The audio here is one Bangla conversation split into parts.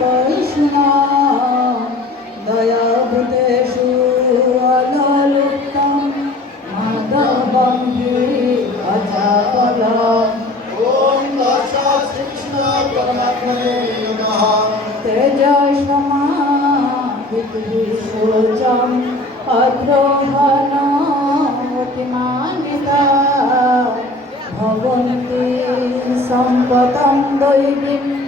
অপৈষ্ণা দয়া ভূতেষু অলুপ্তম মাধবম অজাপলম ওম তৎস শ্রীকৃষ্ণ পরমাত্মনে নমঃ তেজসমা শোচম অদ্রোহণ অতিমানিতা ভবন্তি সম্পদম দৈবীম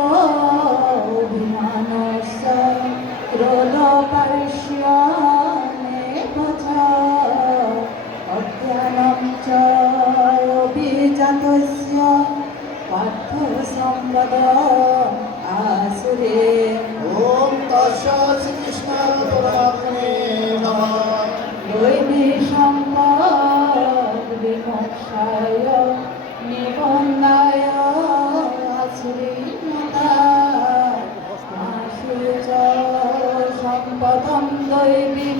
বিমোক্ষায় নিবন্ধায় সম্পদম দৈবী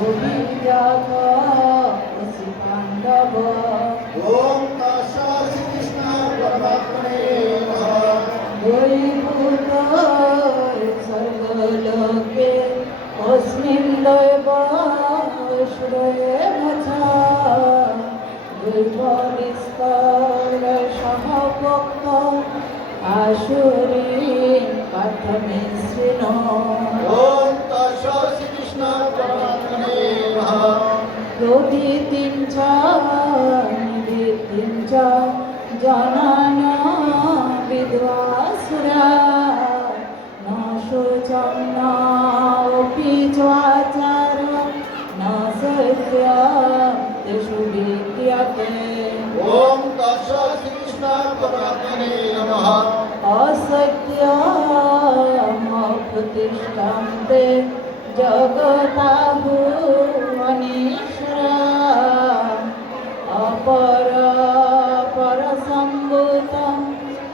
অভিজাত পাণ্ডব। ওম প্রভৃতিং চ নিবৃত্তিং চ জনান বিদ্বাসুরা ন শোচং নাপি চাচার ন সত্য বিদ্যতে ওম তৎস শ্রীকৃষ্ণ পরমাত্মনে নমঃ। অসত্য প্রতিষ্ঠান্তে জগতা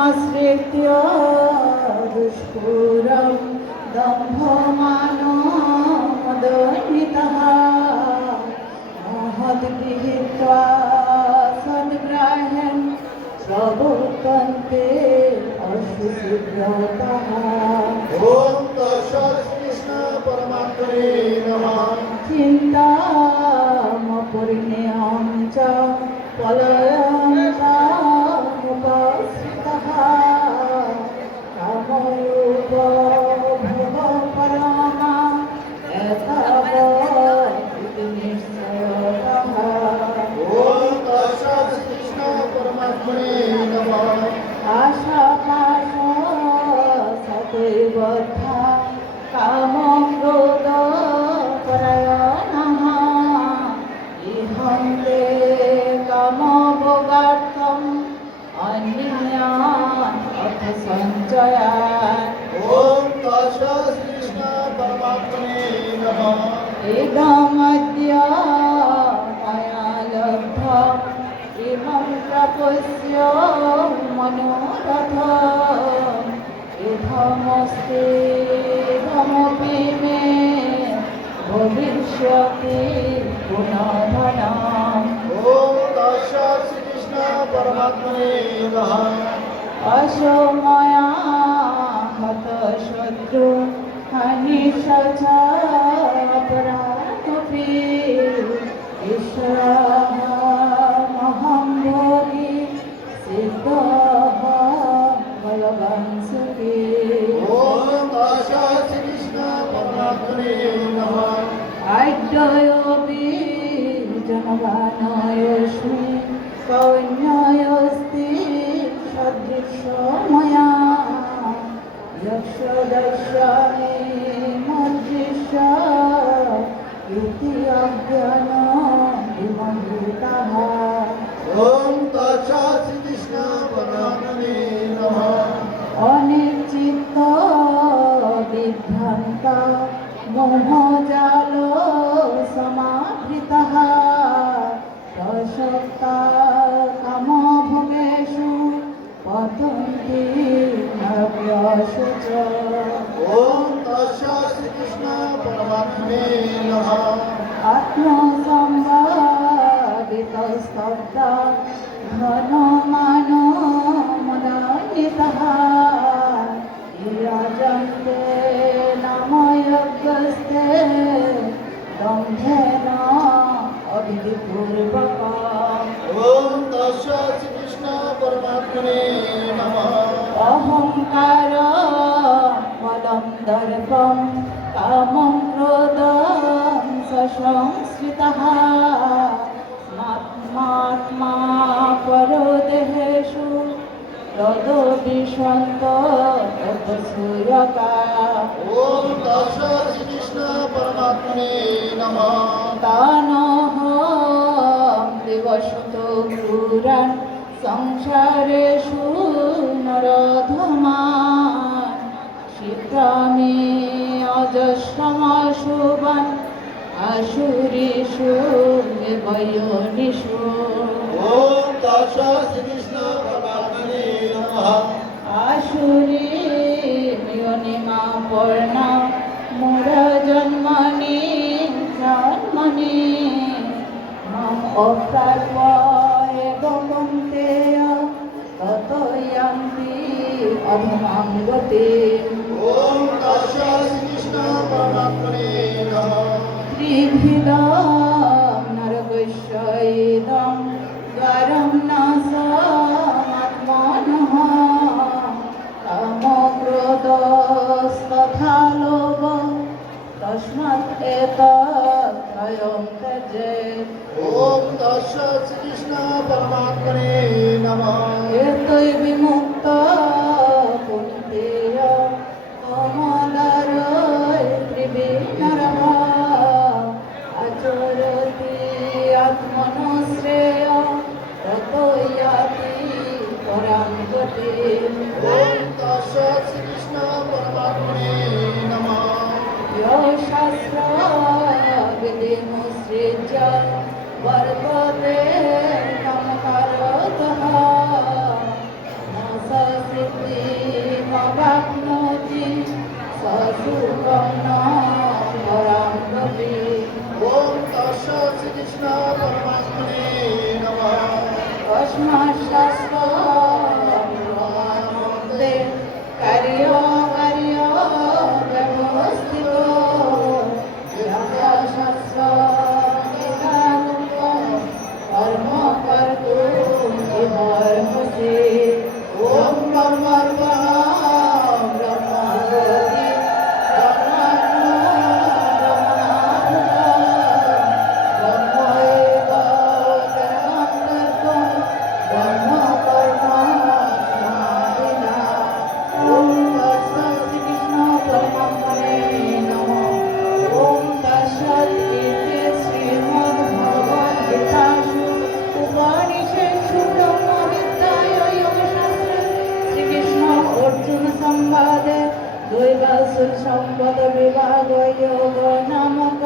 समाश्रित्य दुष्पूरं दम्भमानोदन्वितः महद्गृहीत्वा सद्ग्राह्यं स्वभुक्तन्ते अशुसिद्धतः ॐ दशकृष्ण परमात्मने नमः चिन्तामपुर्ण्यां च पलय एकामद्या मया लब्ध इमं प्रपश्य मनोरथ इधमस्ते धमपि मे भविष्यति पुनर्धनम् ॐ दश श्रीकृष्ण परमात्मने नमः अशो मया हतशत्रु হানি সজাপরাধ ঈশ্বর মহাম্ভী সিদ্ধ कृष्ण प्यास ओम तस्स कृष्ण परमात्मे नमः आत्मा দর্পম কামম ক্রোদম সংস্কৃতঃ মাত্মাত্মা পরদেহেষু তদ বিশন্ত তদ সূয়কা ওম দশ শ্রীকৃষ্ণ পরমাত্মনে নমঃ। দানহ দিবসত পরামে অজসময় শুবান আসুরিষু বয়নিষু ওম তৎসা শ্রীকৃষ্ণ ভগবানে নমঃ। আসুরি মিয়নিমা পর্ণা মোর জন্মনি জন্মনি। মম অপ্রাপ্য এবং ততয়ান্তি অধমাম গতিম ত্রিভিদম নরগৈশ্বদম দ্বারম নাসমাত্মন তমক্রোধস্তথা লোভ তস্মাৎ এতত্রয়ং ত্যজে ওম তস্য শ্রীকৃষ্ণ পরমাত্মনে নমঃ এতৈ বিমুক্ত Krishna Paramahamne Namah Ashma Shastra দৈবাসুর সম্পদ বিভাগ যোগ নামক